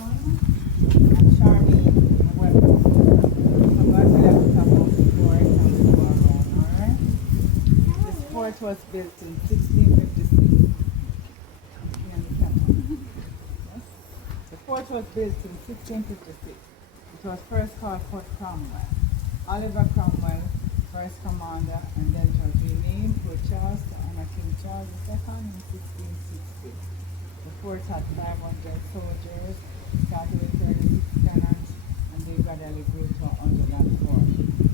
I'm Charmaine. Welcome. I'm going to let you talk about the fort and the go around, alright? This fort was built in 1656. You understand? Yes? The fort was built in 1656. It was first called Fort Cromwell. Oliver Cromwell, first commander, and then it was renamed Fort Charles to honor King Charles II in 1660. The fort had 500 soldiers, started with 36 cannons, and they gradually grew to 104.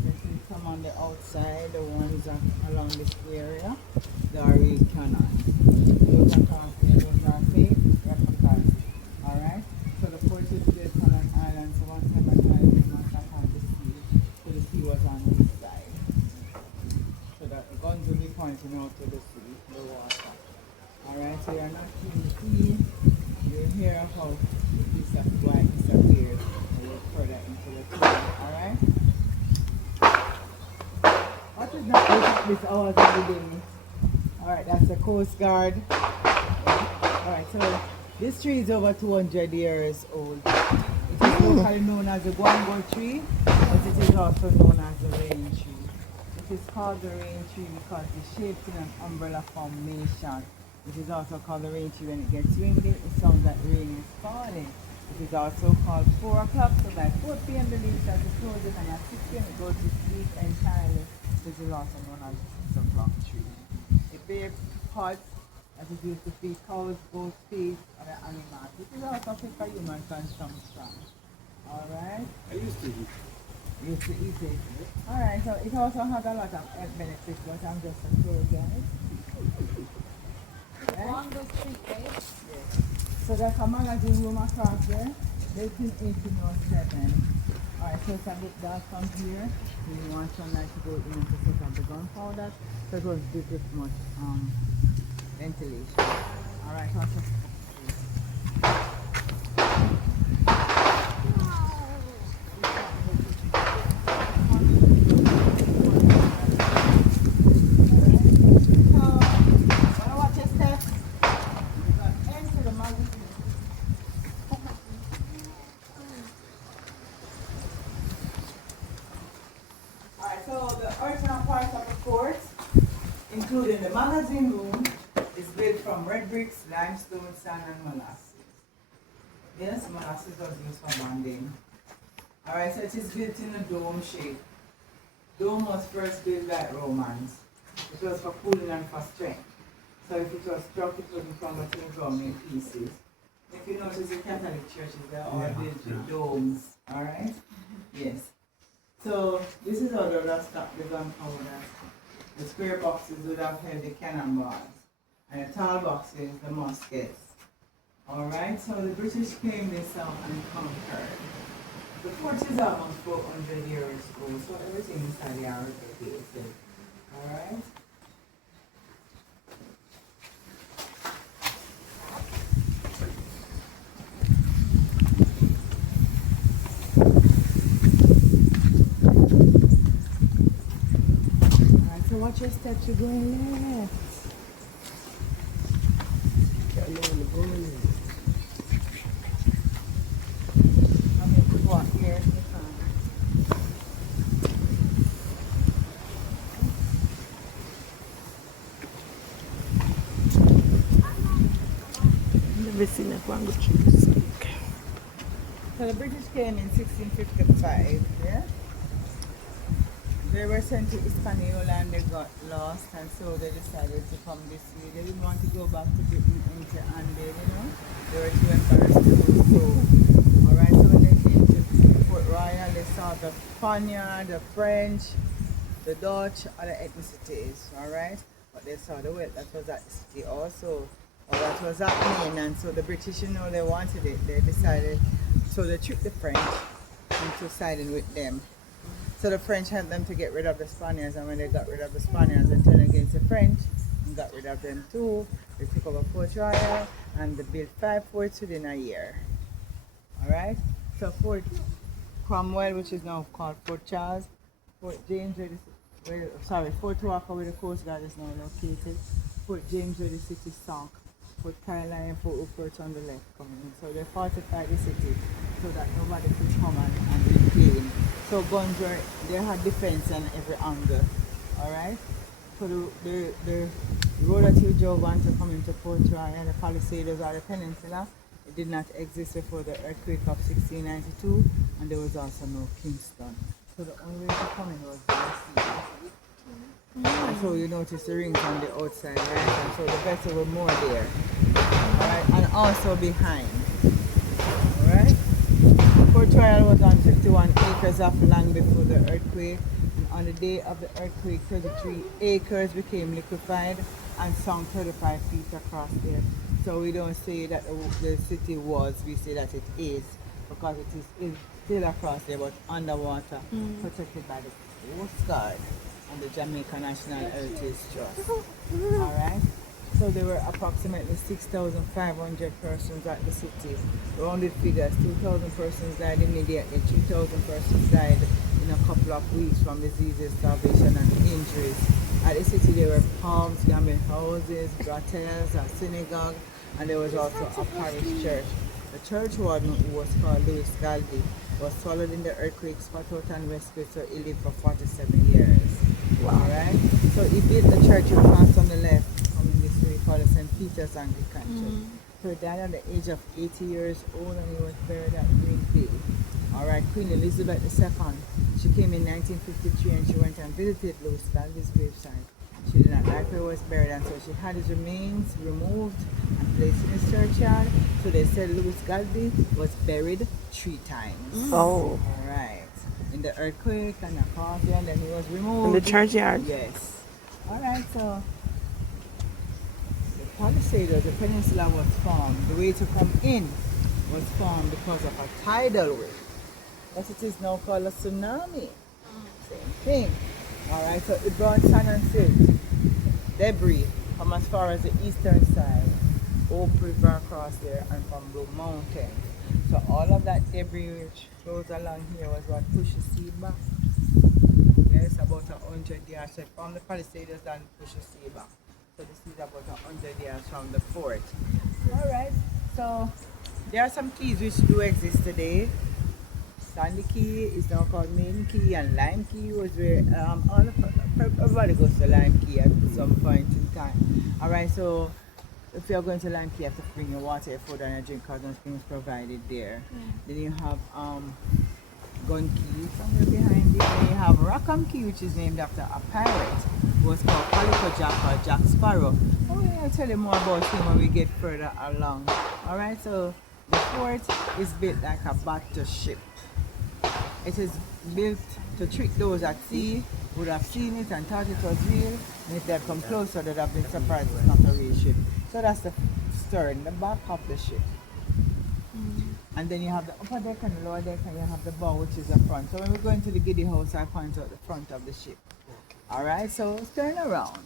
You see some on the outside, the ones along this area, they are real cannons. Those are called, those are fake replicas. Alright? So the fort is built on an island, so once upon a time they must have had the sea, so the sea was on this side. So that the guns will be pointing out to the sea, the water. Alright, so you're not seeing the sea, you hear how the piece of white disappears and look further into the tunnel. Alright? What is that this hours of the day? Alright, that's the Coast Guard. Alright, so this tree is over 200 years old. It is locally known as the guango tree, but it is also known as the rain tree. It is called the rain tree because it's shaped in an umbrella formation. It is also called the rain tree when it gets windy. It sounds like rain is falling. It is also called 4 o'clock, so by 4 p.m. the leaves start to close it, and at 6 p.m. it goes to sleep entirely. This is also known as the 6 o'clock tree. It bears pods that is used to feed cows, goats, pigs, other animals. It is also fit for human consumption. Alright? I used to eat. You used to eat it. Alright, so it also has a lot of health benefits, but I'm just a tour guide. On the street, right? Yes. So there's a magazine room across there, built in 1807. Alright, so it's a bit dark from here. We want sunlight to go in to set up the gunpowder. So it was built with much ventilation. Alright, also. Including the magazine room, is built from red bricks, limestone, sand, and molasses. Yes, molasses was used for bonding. Alright, so it is built in a dome shape. Dome was first built by Romans. It was for cooling and for strength. So if it was struck, it wouldn't crumble to the ground in pieces. If you notice, the Catholic churches, they're all built with domes. Alright? Yes. So this is how they would have stopped the gunpowder. The square boxes would have held the cannonballs, and the tall boxes, the muskets. Alright, so the British came this out and conquered. The fort is almost 400 years old, so everything inside the area is dated. Alright? Watch your steps, you're going left. I'm going to walk here. Never seen a guango tree. So the British came in 1655, yeah? They were sent to Hispaniola and they got lost, and so they decided to come this way. They didn't want to go back to Britain into Andean, you know. They were too embarrassed to do so. Alright, so when they came to Port Royal, they saw the Spaniard, the French, the Dutch, other ethnicities, alright? But they saw the wealth that was at the city also, or that was happening, and so the British, you know, they wanted it. They decided, so they tricked the French into siding with them. So the French helped them to get rid of the Spaniards, and when they got rid of the Spaniards, they turned against the French and got rid of them too. They took over Fort Royal and they built 5 forts within a year. Alright? So Fort Cromwell, which is now called Fort Charles, Fort James, Fort Walker, where the Coast Guard is now located, Fort James, where the city sunk, put Carolina and Fort Worth on the left coming in. So they fortified the city so that nobody could come and reclaim. So guns were, they had defense on every angle. Alright? So the road that you drove on to come into Port Royal, the Palisades or the Peninsula, it did not exist before the earthquake of 1692, and there was also no Kingston. So the only way to come in was by sea. And so you notice the rings on the outside, right? And so the vessel were more there. Alright, and also behind. Alright? Port Royal was on 51 acres of land before the earthquake. And on the day of the earthquake, 33 acres became liquefied and sunk 35 feet across there. So we don't say that the city was, we say that it is, because it is still across there, but underwater, protected by the Coast Guard and the Jamaica National Heritage Trust. Alright? So there were approximately 6,500 persons at the city. Rounded figures, 2,000 persons died immediately, 3,000 persons died in a couple of weeks from diseases, starvation and injuries. At the city there were pubs, gambling houses, brothels, a synagogue, and there was also a parish church. The church warden, who was called Louis Galdi, was swallowed in the earthquake, spot out and rescued, so he lived for 47 years. Wow. Alright? So he built the church you pass on the left, coming this way, called St. Peter's Anglican Church. So he died at the age of 80 years old, and he was buried at Greenfield. Alright, Queen Elizabeth II, she came in 1953 and she went and visited Louis Galdi's gravesite. She did not like where he was buried, and so she had his remains removed and placed in his churchyard. So they said Louis Galdi was buried 3 times. Oh. Alright. In the earthquake and the coffee, and then he was removed. In the churchyard? Yes. Alright, so the Palisades, the peninsula was formed. The way to come in was formed because of a tidal wave. But it is now called a tsunami. Same thing. Alright, so it brought sand and silt, debris from as far as the eastern side, Oak River across there, and from Blue Mountain. So all of that debris which flows along here was what pushed the sea back. Yes, about 100 yards from the Palisades and push the sea back. So the sea is about 100 yards from the fort. Alright, so there are some keys which do exist today. Sandy Key is now called Main Key, and Lime Key was where everybody goes to Lime Key at some point in time. Alright, so if you're going to Lime Key, you have to bring your water, your food, and your drink, because those things provided there. Then you have Gun Key somewhere behind it. Then you have Rackham Key, which is named after a pirate who was called Calico Jack or Jack Sparrow. I'll tell you more about him when we get further along. Alright, so the fort is built like a battleship. It is built to trick those at sea who would have seen it and thought it was real, and if they had come closer, they'd have been surprised it's not a real ship. So that's the stern, the back of the ship. And then you have the upper deck and the lower deck, and you have the bow, which is the front. So when we go into the giddy house, I point out the front of the ship. Alright, so let's turn around.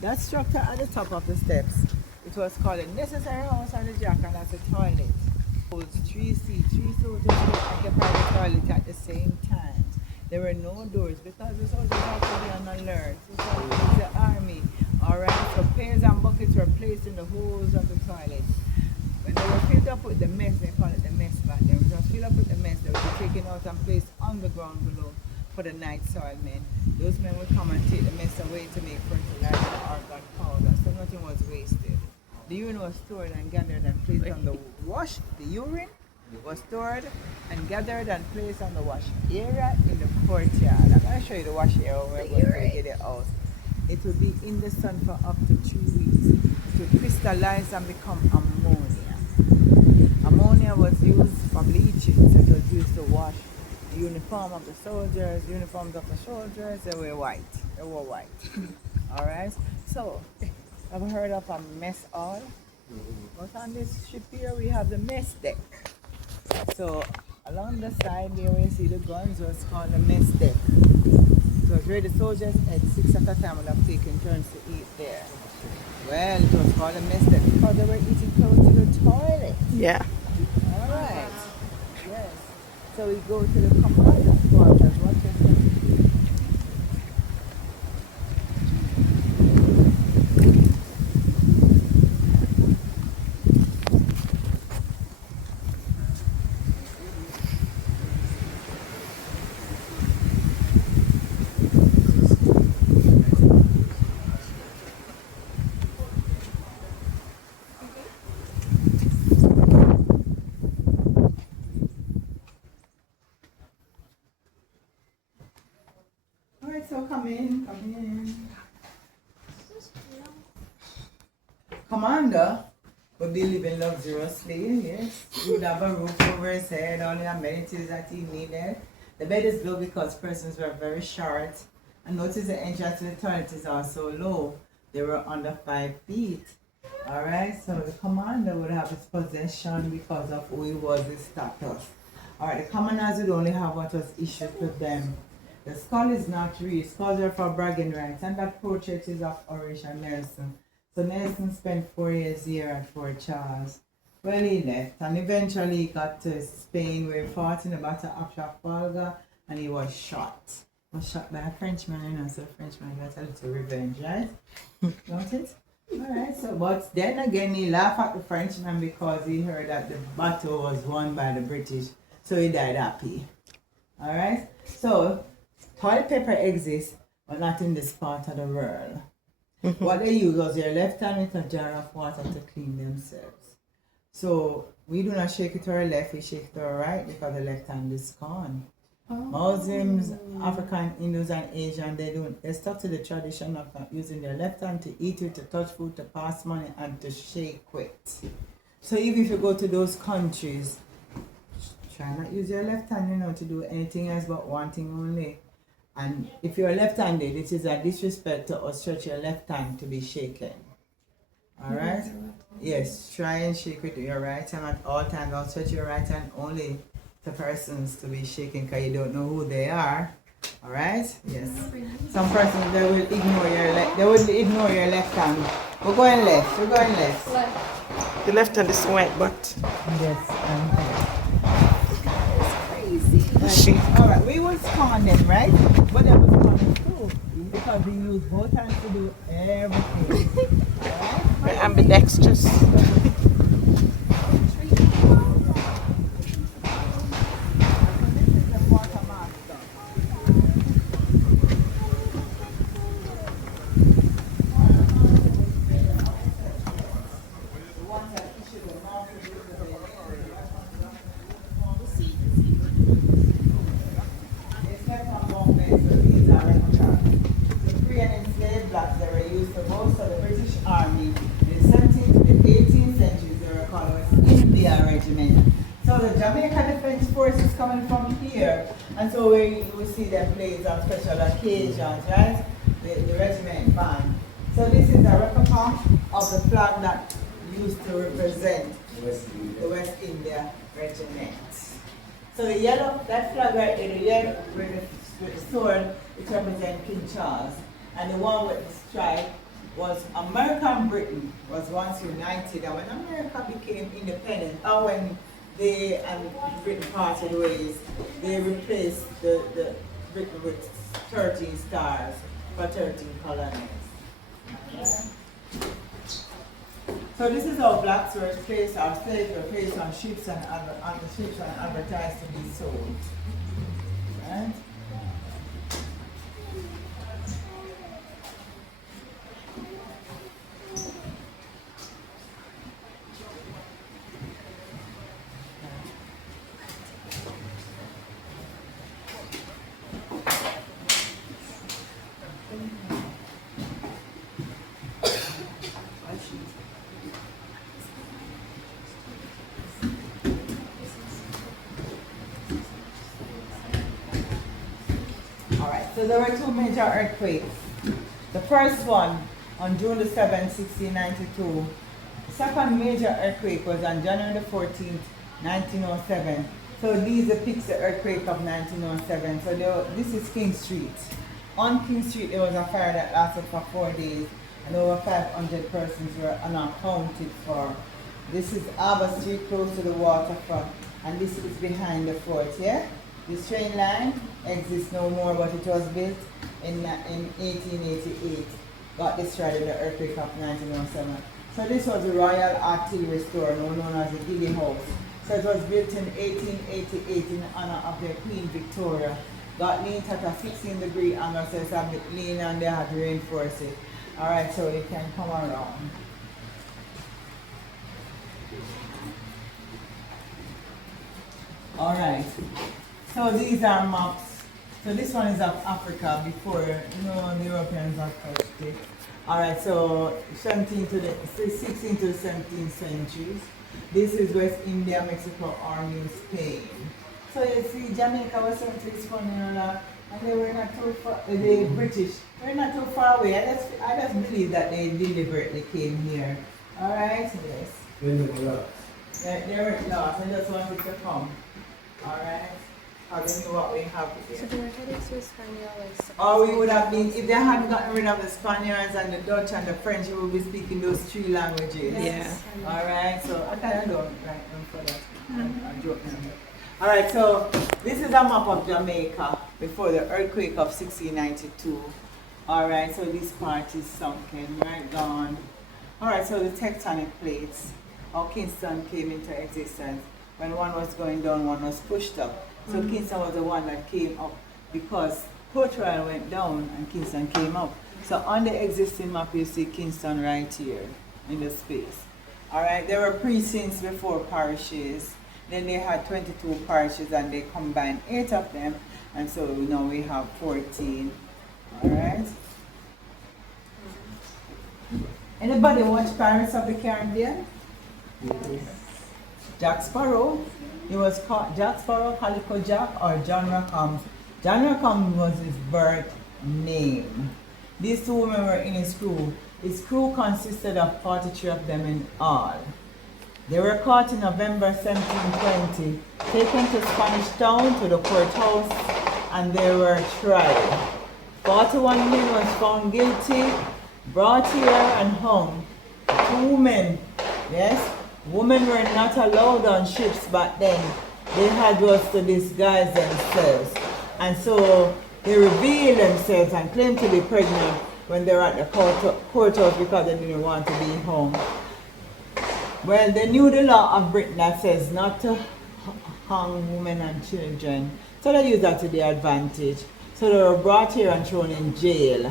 That structure at the top of the steps, it was called a necessary house on the jack, and that's a toilet. Holds 3 seats, 3 soldiers could occupy the toilet at the same time. There were no doors because the soldiers had to be on alert. So it was the army. Alright, so pails and buckets were placed in the holes of the toilet. When they were filled up with the mess, they call it the mess back there. When they were filled up with the mess, they would be taken out and placed on the ground below for the night soil men. Those men would come and take the mess away to make fertilizer or gunpowder, so nothing was wasted. The urine was stored and gathered and placed on the wash. The urine was stored and gathered and placed on the wash area in the courtyard. I'm going to show you the wash area where we're going to get it out. It will be in the sun for up to 2 weeks. It will crystallize and become ammonia. Ammonia was used for bleaching, so it was used to wash the uniform of the soldiers. The uniforms of the soldiers, they were white. They were white. Alright? So, I've heard of a mess hall. But on this ship here, we have the mess deck. So, along the side there where you see the guns was called the mess deck. It was where the soldiers at 6 at a time would have taken turns to eat there. Well, it was called a mess deck because they were eating close to the toilet. Yeah. Alright. Yes. So we go to the commander's quarters. Watch yourself. commander would be living luxuriously, yes. He would have a roof over his head, all the amenities that he needed. The bed is low because persons were very short. And notice the entrance to the toilet is also low. They were under 5 feet. Alright, so the commander would have his possession because of who he was, his status. Alright, the commoners would only have what was issued to them. The skull is not real. Skulls are for bragging rights, and that portrait is of Horatio Nelson. So Nelson spent 4 years here at Fort Charles. Well, he left, and eventually he got to Spain where he fought in the Battle of Trafalgar, and he was shot. He was shot by a Frenchman, you know, so Frenchman got a little revenge, right? Don't it? Alright, so but then again he laughed at the Frenchman because he heard that the battle was won by the British, so he died happy. Alright, so toilet paper exists, but not in this part of the world. What they use was their left hand with a jar of water to clean themselves. So we do not shake it to our left, we shake it to our right because the left hand is gone. Muslims, African, Hindus, and Asian, they stuck to the tradition of using their left hand to eat with, to touch food, to pass money, and to shake with. So even if you go to those countries, try not use your left hand, you know, to do anything else but one thing only. And if you're left-handed, it is a disrespect to us stretch your left hand to be shaken. Alright? Yes, try and shake with your right hand at all times. Don't stretch your right hand only to persons to be shaken because you don't know who they are. Alright? Yes. Some persons they will ignore your left hand. We're going left. We're going left. The left hand is white, but Yes. she. Alright, we will scorn them, right? But they will scorn them too. Because we use both hands to do everything. We're ambidextrous. And so where you will see them plays on special occasions, right? The regiment band. So this is a replica of the flag that used to represent the West India Regiment. So the yellow, that flag right there, the yellow with the sword, it represents King Charles. And the one with the stripe was America and Britain was once united. And when America became independent, or when they and Britain parted ways, they replaced the Britain with 13 stars for 13 colonies. Okay. So this is how blacks were placed, our slaves were placed on ships and on the ships and advertised to be sold. Right? So there were two major earthquakes. The first one on June the 7th, 1692. The second major earthquake was on January the 14th, 1907. So these depicts the earthquake of 1907. So this is King Street. On King Street there was a fire that lasted for 4 days and over 500 persons were unaccounted for. This is Arbor Street close to the waterfront and this is behind the fort here. This train line exists no more, but it was built in 1888. Got destroyed in the earthquake of 1907. So this was the Royal Artillery Store, known as the Gilly House. So it was built in 1888 in honor of the Queen Victoria. Got leaned at a 16-degree angle, so it's a bit lean and they had to reinforce it. Alright, so you can come around. Alright. So these are maps So this one is of Africa before, the Europeans have touched it. Alright, so 17 to the 16 to the 17th centuries. This is West India, Mexico, or New Spain. So you see, Jamaica was sent to Hispaniola, and they were not too far, the British were not too far away. I just believe that they deliberately came here. Alright, yes. When they were lost. They were lost, I just wanted to come. Alright. How do you know what we have So here? they were headed to Hispaniola. Or we would have been, if they hadn't gotten rid of the Spaniards and the Dutch and the French, we would be speaking those three languages. Yeah. Alright, so I kind of don't write them for that. I'm joking. Alright, so this is a map of Jamaica before the earthquake of 1692. Alright, so this part is sunken, right, gone. Alright, so the tectonic plates of Kingston came into existence. When one was going down, one was pushed up. So Kingston was the one that came up because Port Royal went down and Kingston came up. So on the existing map, you see Kingston right here in the space. Alright, there were precincts before parishes. Then they had 22 parishes and they combined 8 of them. And so now we have 14. Alright. Anybody watch Pirates of the Caribbean? Jack Sparrow. He was called Jack Sparrow, Calico Jack, or John Rackham. John Rackham was his birth name. These 2 women were in his crew. His crew consisted of 43 of them in all. They were caught in November 1720, taken to Spanish Town to the courthouse, and they were tried. 41 men was found guilty, brought here and hung. 2 men, yes? Women were not allowed on ships back then. They had was to disguise themselves. And so they revealed themselves and claimed to be pregnant when they were at the courthouse because they didn't want to be home. Well, they knew the law of Britain that says not to hang women and children. So they used that to their advantage. So they were brought here and thrown in jail.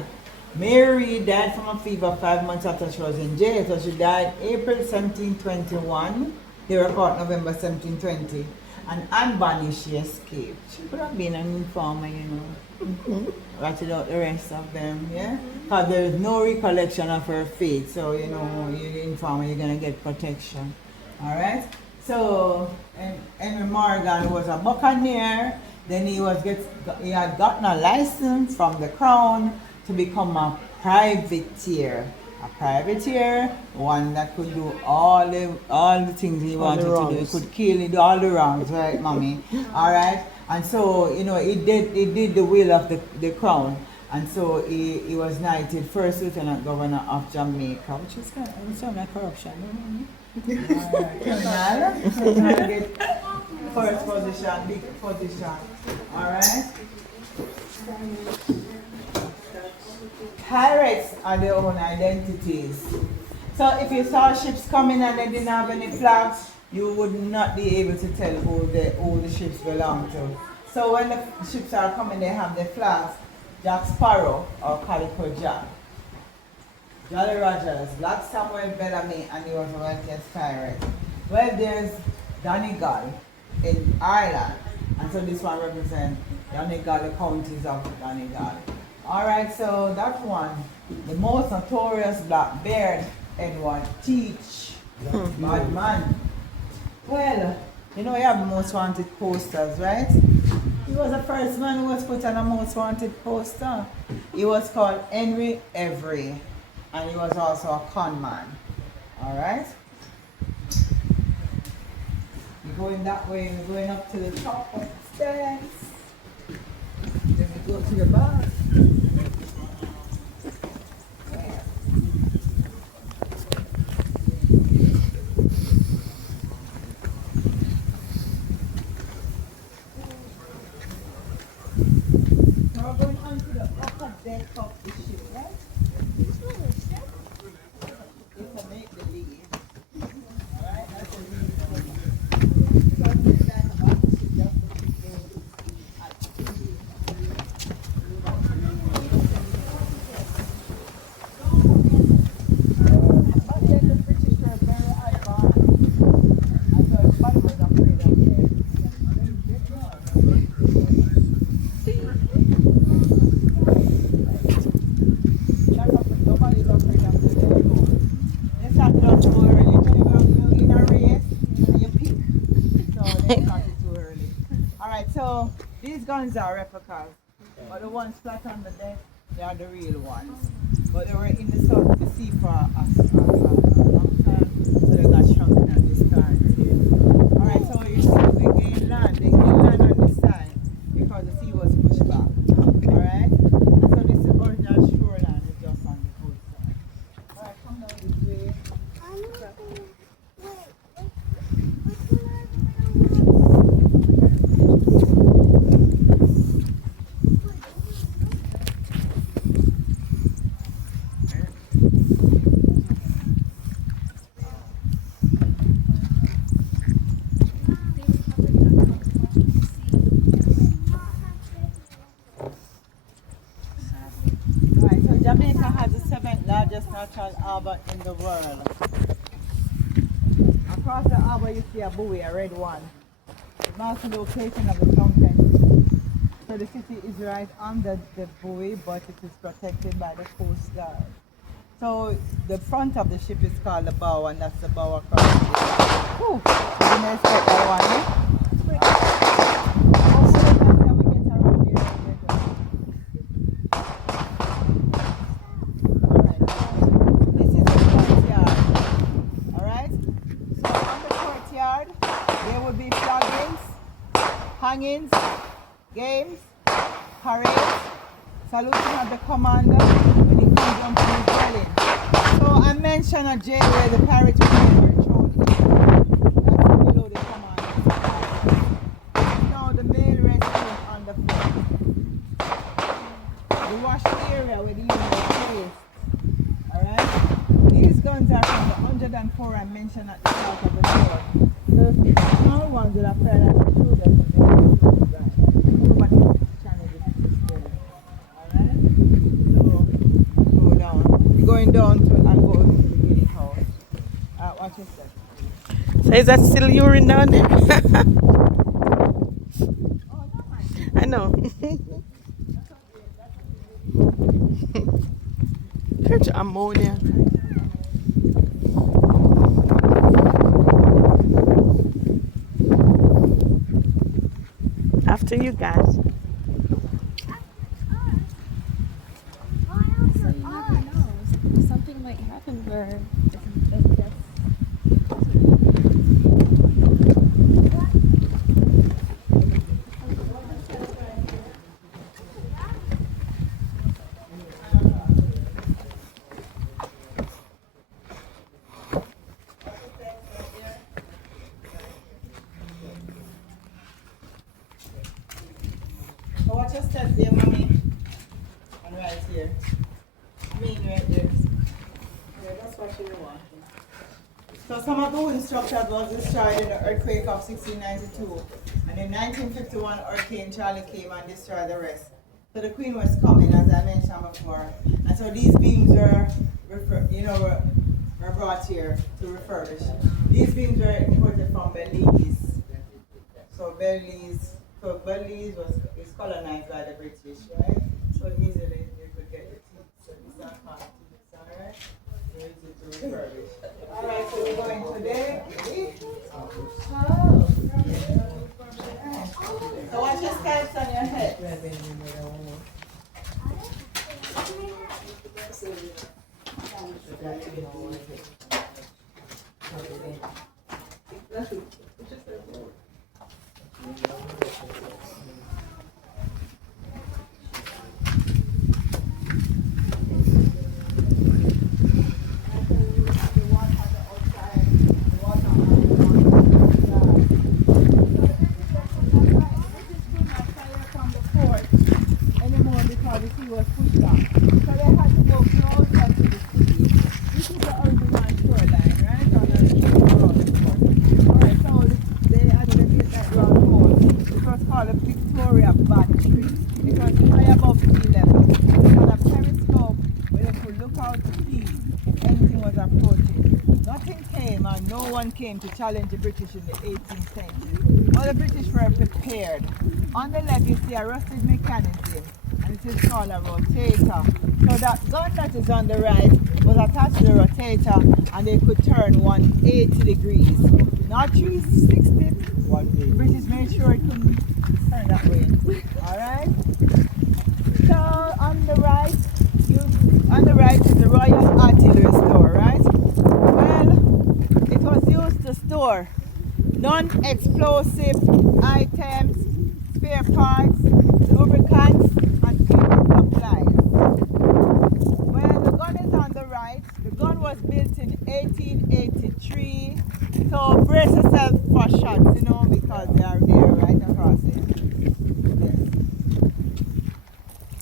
Mary died from a fever 5 months after she was in jail. So she died April 1721. They were caught November 1720. And Anne Bonny, she escaped. She could have been an informer, ratted out the rest of them, yeah? Because there is no recollection of her fate. So, you're the informer, you're going to get protection. All right? So, Henry Morgan was a buccaneer. Then he had gotten a license from the crown to become a privateer. A privateer, one that could do all the things he wanted to do. He could kill, do all the wrongs, right, mommy? All right. And so, he did the will of the crown. And so he was knighted first lieutenant governor of Jamaica, which is kind of like corruption. All right. Criminal get first position, big position. All right. Pirates are their own identities. So if you saw ships coming and they didn't have any flags, you would not be able to tell who the ships belong to. So when the ships are coming, they have their flags. Jack Sparrow or Calico Jack. Jolly Rogers, Black Samuel Bellamy, and he was the wealthiest pirate. Well, there's Donegal in Ireland, and so this one represents Donegal, the counties of Donegal. Alright, so that one, the most notorious Blackbeard, Edward Teach. Bad man. Well, you have the most wanted posters, right? He was the first man who was put on a most wanted poster. He was called Henry Every, and he was also a con man. Alright? We're going that way, we're going up to the top of the stairs. Then we go to the bar. Now we're going onto the upper deck of the ship, right? It's a make believe. Alright, that's a reason. Because this time about the ship just to keep going at Everybody loves freedom today. They started out too early. You're in a race, and you pick. So they started too early. Alright, so these guns are replicas. But the ones flat on the deck, they are the real ones. But they were in the sea for a long time, so they got shrunken and discarded here. Alright, so you see they gain land. They gain land on this side because the sea was pushed back. Alright? And so this original shoreline is just on the good side. Alright, come down this way. Alright, so Jamaica has the 7th largest natural harbour in the world. Across the harbour you see a buoy, a red one. It marks the location of the fountain. So the city is right under the buoy, but it is protected by the Coast Guard. So the front of the ship is called the bow, and that's the bow across the river. Whew, you didn't expect that one, eh? Also, the time that we get around here, we get Alright, this is the courtyard. Alright? So on the courtyard, there will be floggings, hangings, games, parades, saluting of the commander when he comes down to his dwelling. So I mentioned a jail where the pirates were thrown in. That's below the commander. Now the male restroom on the floor. The wash area where the unit is placed. Alright? These guns are from the 104 I mentioned at the start of the door. The small ones will appear like the children. Nobody channel this together. Alright? So go down. We're going down to and go to the guinea house. Watch your step. So is that still urine down there? Oh, no mind. I know. There's ammonia. After you guys. So you never know. Something might happen where it's just So watch your steps there, mommy. And right here. Mean right there. Yeah, that's what you want. So some of the wooden structures was destroyed in the earthquake of 1692. And in 1951, Hurricane Charlie came and destroyed the rest. So the Queen was coming, as I mentioned before. And so these beams were brought here to refurbish. These beams were imported from Belize. So Belize is colonized by the British, right? So easily you could get the teeth. So these are called teeth, alright? So easy to refurbish. Alright, so we're going today. So watch your scalps on your head. Anymore because the sea was pushed back. So they had to go closer to the sea. This is the original shoreline, right? On the Alright, so they actually built that round wall. It was called a Victoria Battery. It was high above sea level. It had a periscope where they could look out to sea if anything was approaching. Nothing came and no one came to challenge the British in the 18th century. All the British were prepared. On the left you see a rusted mechanism and it is called a rotator. So that gun that is on the right was attached to the rotator, and they could turn 180 degrees, not 360. 180. British made sure it couldn't turn that way. All right. So on the right is the Royal Artillery Store, right? Well, it was used to store non-explosive items, spare parts, lubricants, and cleaning supplies. Well, the gun is on the right. The gun was built in 1883. So brace yourself for shots, you know, because they are there right across it. Yes.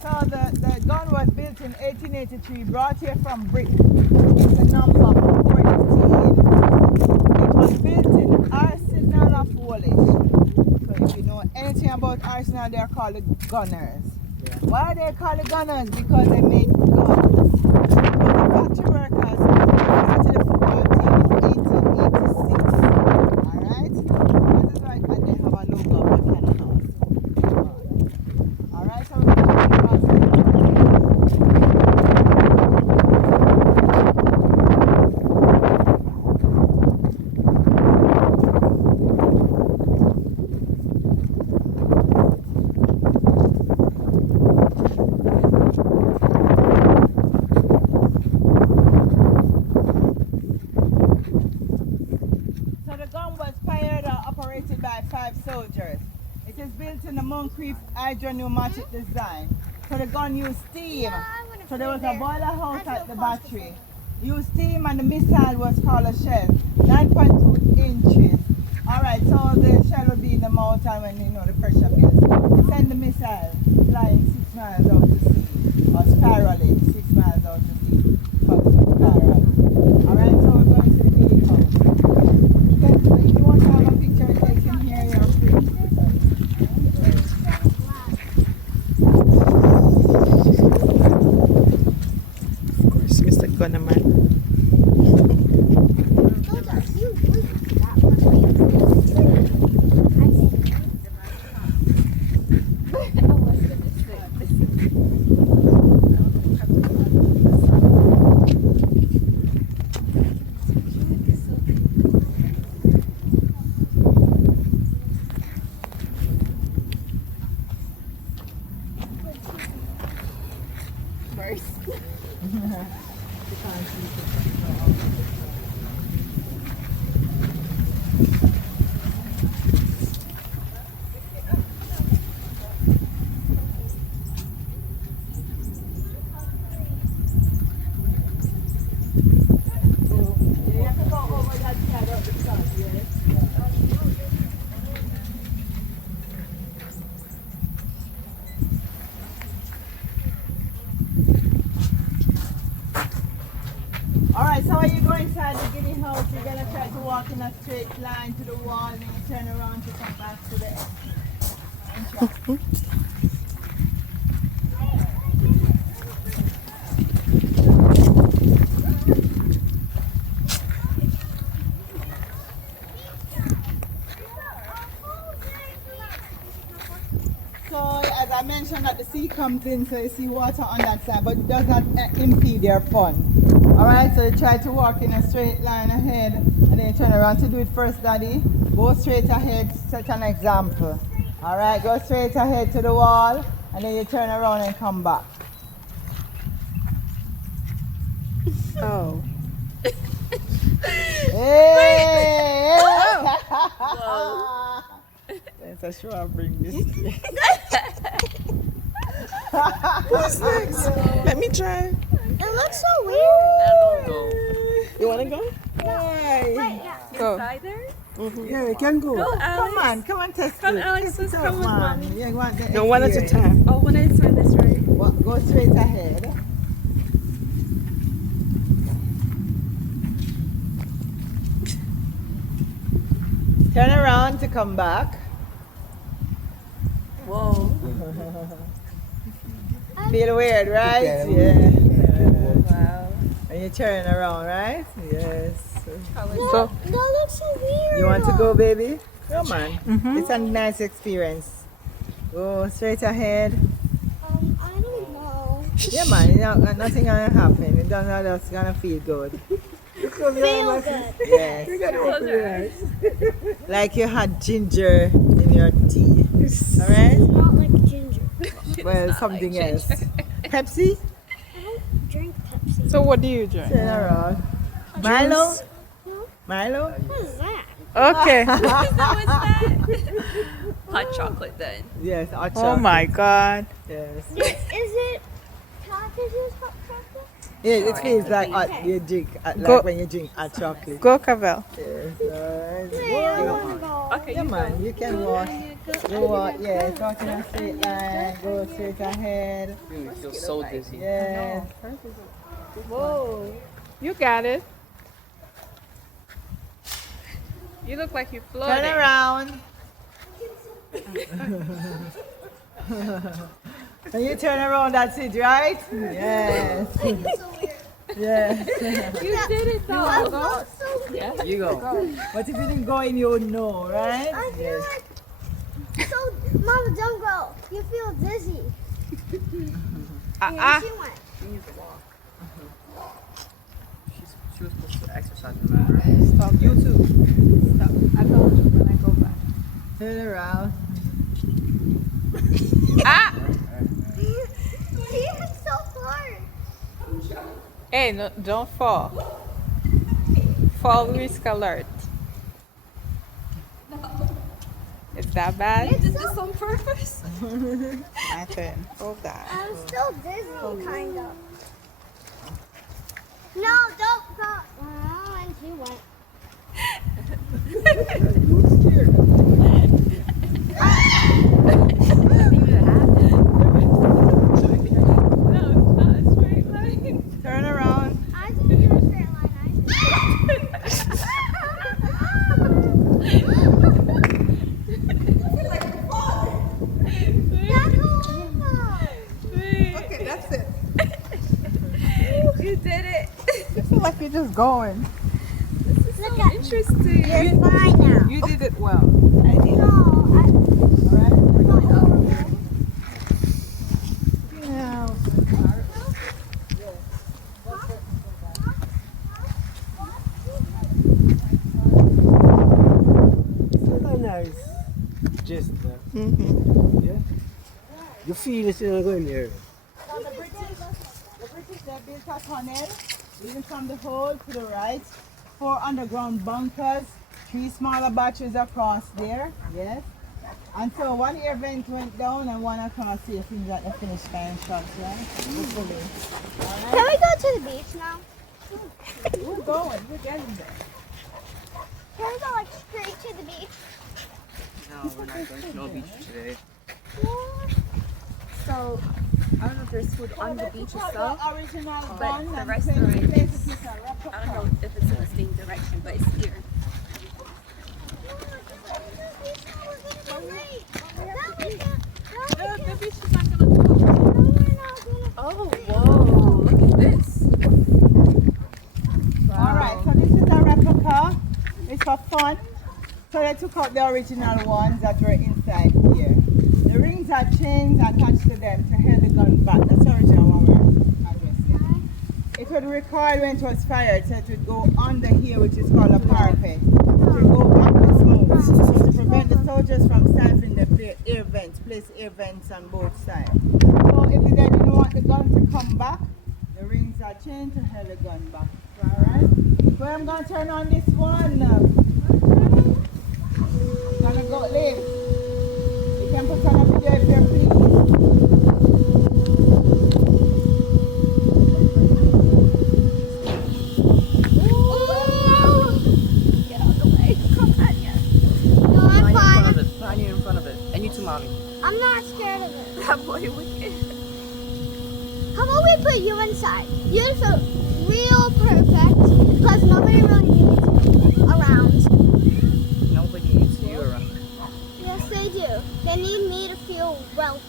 So the gun was built in 1883, brought here from Britain. It's a number 14. It was built in Arsenal of Woolwich. So if you know anything about Arsenal, they are called the Gunners. Yeah. Why are they called the Gunners? Because they make guns. So the factory workers started the football team in 1886. Alright? That is right, and they have a logo of a cannon also. Alright, so we're going to cross it. So the gun was fired or operated by 5 soldiers. It is built in a Moncrief hydro-pneumatic design. So the gun used steam. So there was a boiler house at the battery. Used steam, and the missile was called a shell, 9.2 inches. Alright, so the shell would be in the mouth, and when you know the pressure builds, send the missile flying 6 miles out to sea, or spiraling 6 miles out to sea. Spiral. Alright, so we're going to the vehicle. If you want to have a picture taken here, you're free. Of course, Mr. Gunnerman. Alright, so when you go inside the guinea house, you're going to try to walk in a straight line to the wall, and then you turn around to come back to the entrance. So as I mentioned that the sea comes in, so you see water on that side, but it does not impede their fun. Alright, so you try to walk in a straight line ahead, and then you turn around to do it first, Daddy. Go straight ahead, set an example. Alright, go straight ahead to the wall, and then you turn around and come back. Oh. Hey! That's a sure I'll bring this. What's next? Let me try. It looks so weird. You want to go? Why? Go. Either? Yeah, you can go. Go, Alex. Come on, test Come, it. Alex, let's Test it come out, with man. mommy. You want the No, one at a experience. time. Oh, when I turn this right. Go straight ahead. Turn around to come back. Whoa. Feel weird, right? Okay. Yeah. Wow. And you turn around, right? Yes. Go. That looks so weird. You want to go, baby? Come on. It's a nice experience. Go straight ahead. I Yeah, man, you know, nothing gonna happen. You don't know that's gonna feel good. You come here, Feel man. good. Yes. You gotta open your eyes. Like you had ginger in your tea. Alright? Not like ginger. Well, something else. Pepsi? I don't drink Pepsi. So what do you drink? Turn around. Milo? No? Milo? What is that? Okay. Hot chocolate then. Yes, hot Oh chocolate. my god. Yes. Is it packages hot chocolate? Yeah, it feels like Okay. hot, you drink, like Go- when you drink hot chocolate. Go, Cavell. Yes, Hey, I want to go. Okay, yeah, man, you can walk. You walk, yes, walk in a straight line, go straight ahead. You feel so dizzy. Yes. Whoa. You got it. You look like you're Turn floating. around. When you turn around, that's it, right? Yes. Yes. You did it though. So You go. But if you didn't go in, you would know, right? I feel Yes. like so. Mama, don't go. You feel dizzy. Yeah, she went. She needs to walk. She was supposed to exercise, remember? Stop. You too. Stop. I told you when I go back. Turn around. Ah! See, it's so hard. Hey, no, don't fall. Fall risk alert. Is that bad? You did this on purpose? My turn. Hold that. I'm still dizzy, kind of. No, don't go. Oh, and she went. No, it's not a straight line. Turn around. I didn't do a straight line. Okay, that's it. You did it. You feel like you're just going. Look at Interesting. You're fine now. You did it well. No, Yeah. So nice. Just, yeah. You feel it, you're going there. The British, they built a tunnel leading from the hole to the right. 4 underground bunkers, 3 smaller batteries across there. Yes. And so one air vent went down and one across here since at the finish line shots, right? Hopefully. can we go to the beach now? We're going, we're getting there. Can we go like straight to the beach? No, we're not going to no beach today. So, I don't know if there's food on the beach itself. Original But bun the and restaurant 20 is- places a I replica. don't know if it's in the same direction, but it's here. The beach is not gonna go. Oh, whoa! Look at this. Alright, so this is a replica. It's for fun. So they took out the original ones that were inside here. The rings are chains attached to them to hold the gun back. That's the original one we're addressing. It would record when it was fired, so it would go under here, which is called a parapet. It would go up and smooth to prevent the soldiers from stifling the air vents, place air vents on both sides. So if they didn't want the gun to come back, the rings are chained to hold the gun back. Alright? So I'm going to turn on this one. I'm going to go live. You can put on a video if you're pleased. Get out of the way. Come on, yeah. No, I'm Put fine. on you in front of it. And you too, mommy. I'm not scared of it. That boy wicked. How about we put you inside? You'd feel real perfect because nobody really needs you around. Nobody needs you around. Yes, they do. They need me to feel well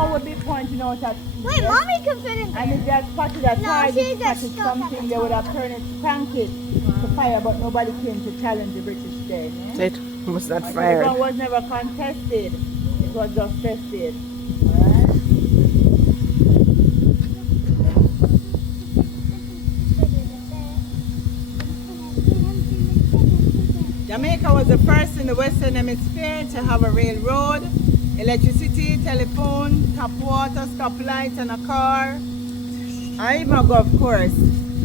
mom would be pointing out at Wait, mommy can fit in and if there. they had spotted a No, target, she gets spotted stuck at something, the they would have top. turned it, cranked it to fire, but nobody came to challenge the British then. Eh? It was not And fired. this one was never contested. It was just tested. Alright? Jamaica was the first in the Western Hemisphere to have a railroad, electricity, telephone, tap water, stoplights, and a car. I even go, of course,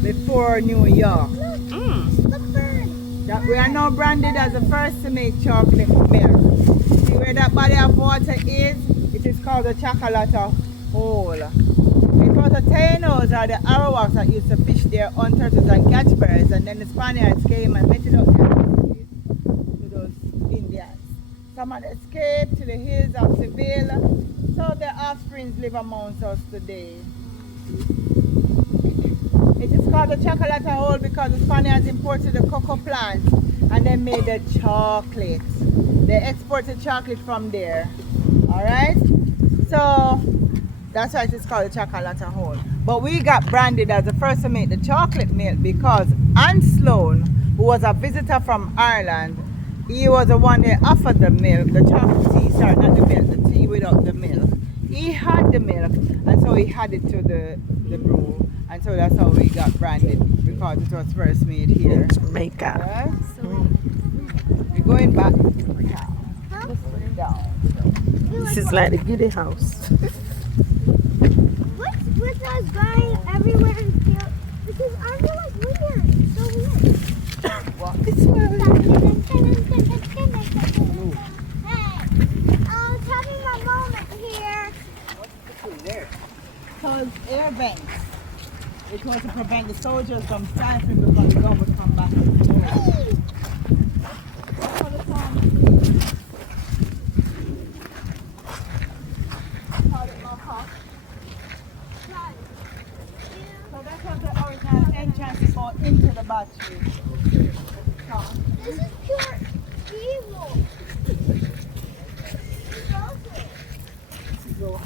before New York. The bird. That we are now branded as the first to make chocolate milk. See where that body of water is? It is called the Chocolata Hole. It was the Tainos or the Arawaks that used to fish there on turtles and catch birds, and then the Spaniards came and meted up their fisheries to those Indians. Some had escaped to the hills of Seville, so their offsprings live amongst us today. It is called the Chocolate Hole because the Spaniards imported the cocoa plant and they made the chocolate. They exported chocolate from there. Alright? So that's why it is called the Chocolate Hole. But we got branded as the first to make the chocolate milk because Anne Sloan, who was a visitor from Ireland, he was the one that offered the milk, the chocolate tea, sorry, not the milk, the tea without the milk. He had the milk and so he had it to the brew. And so that's how we got branded because it was first made here. Jamaica. Yes? We're going back now. Down. This is like the Giddy house. What's with us going everywhere and feel? Because I feel like weird. So weird. Hey, I was having my moment here. Because air vents. It was to prevent the soldiers from stifling because the gun would come back. So that was the original entrance to go into the battery. This is pure evil. Go